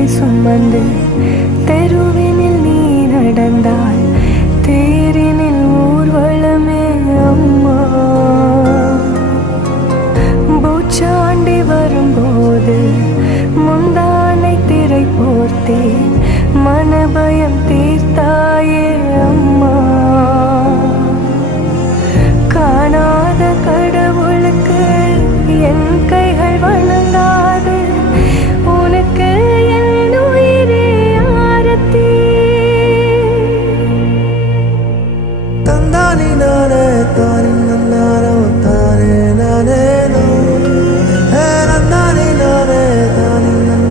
சுமை சுமந்து தெருவினில் நீ நடந்தால் தேரினில் ஊர்வலமே அம்மா. பூச்சாண்டி வரும்போது முந்தானை திரை போர்த்தேன் மனபயம்